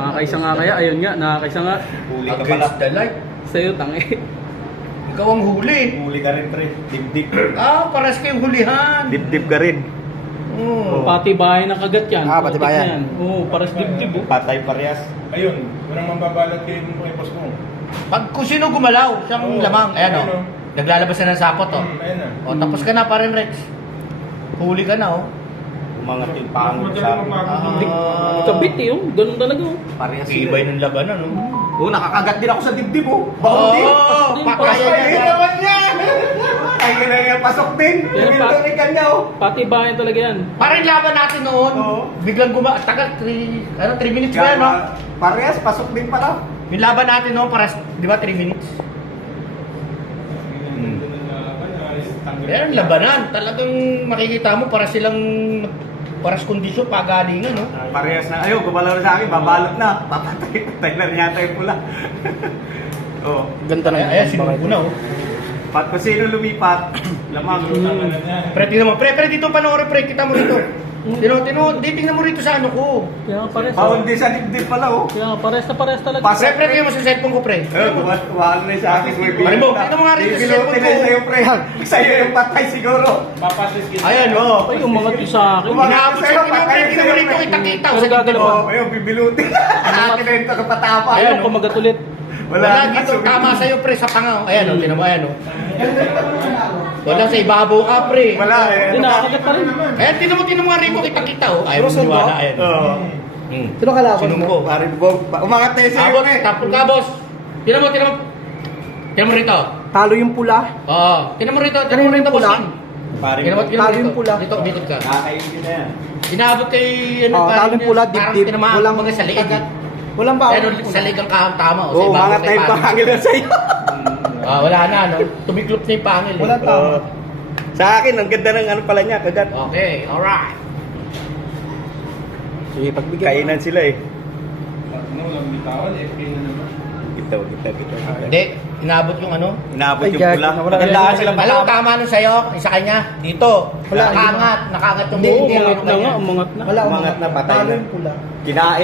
Nakakaisa nga kaya, ayun nga, nakakaisa nga. Huli ka pala. Against the light. Sa'yo, tangi. Ikaw ang huli. Huli ka rin, pre. Dibdib. Pares kayong hulihan. Dibdib ka rin. Oo. Pati bahay ng kagat yan. Pati Putik bayan. na yan. Oo, paras dibdib. Oh. Patay parehas. Ayun, walang mababalot kay boss mo. Pag kung sino gumalaw, siyang Oo. lamang. Ayan o. Ayun, oh. Naglalabas na ng sapot o. Ayun na. O, tapos ka na pa rin, Rex. Huli ka na o. Umangat yung pangit Madaling sa akin. mapagod. Kabit eh, oh. Ganun talaga. Oh. Parehas Ibay ng labanan o. Oo, nakakagat din ako sa dibdib, oh. Baon din. din, Pakaya Ay, niya. naman yan! Ay, ganun pasok din. Yan, Yung pa- tunikan niya, oh. Pati bahay talaga yan. Parang laban natin noon. Oo. Biglang tagal, 3 minutes ba yan, no? Parehas, pasok din pala. Yung laban natin noon, paras, di ba, 3 minutes? Yan, labanan. Talagang makikita mo, para silang, paras kondisyon, pagalingan, no? Parehas na. Ayun, gumalaw na sa akin, babalot na. Patay na rin yata yung pula. Oh. Ganda ng Ayan, sinubo na, oh. Pat kung sino lumipat, lamang. Pre, tingnan mo. Pre, dito panoorin, pre. Kita mo rito. Tingnan mo rito sa ano ko. Kaya nga pares. Baon din sa dibdib pala, oh. Kaya nga pares na pares talaga. Pas- Pre, tingnan mo sa cellphone ko, pre. Ayun, kumahan na sa akin. Pare mo, tingnan mo nga rito sa cellphone Bibilutin na ko. sa'yo, pre. Sa'yo yung patay siguro. Papasis kita. Ayan, oh. Ay, umangat yung sa akin. Inaabot sa'yo, tingnan mo rito, kita-kita. Pero gagalaw pa. Oh, ayun, bibilutin. Akin na yung kapatapa. Ayun, oh. kumagat ulit. Wala dito, tama sa'yo, pre, sa panga. Ayan, oh, tingnan mo, ayan, oh. Wala sa ibabaw ka, pre. Wala, eh. Hindi, nakakagat pa rin. Ayan, tingnan mo nga rito, kita-kita, oh. Ayaw mo niwala, ayan. Oo. Sino kalaban Sinong mo? ko? Pare, umangat na yung sige, Abot, pre. tapos ka, boss. Tingnan mo. Tingnan mo rito. Talo yung pula. Oo. Tingnan mo rito, Kanino yung boss. pula? Pare, Tingnan mo Talo yung rito. pula. Dito, umitot ka. nakakainin na yan. Inaabot kay, Oh, talo yung pula, parang dibdib. tinamaan, Walang kumbaga sa liig. Walang baon. Pero sa liig ang tama, oh. Oo, Sa ibabaw, umangat sa na yung ibabaw. pangil na sa'yo. Wala na, no? Tumiklop na yung pangil. eh. Walang tama. Sa akin, ang ganda ng ano pala niya, kagat. Okay, alright. Sige, pagbigyan. Kainan sila eh. Ano, lang bitawan, FK na naman. Kita. Hindi, inaabot yung ano. Inaabot Ay, yung gag- pula. nawala. Magandaan silang Alam mo, tama nun sa'yo, yung sa kanya. Dito. Wala, Nakaangat yung Oo, hindi. umangat na nga, umangat na. Wala, Umangat na, patay Talo na. yung pula. Kinain.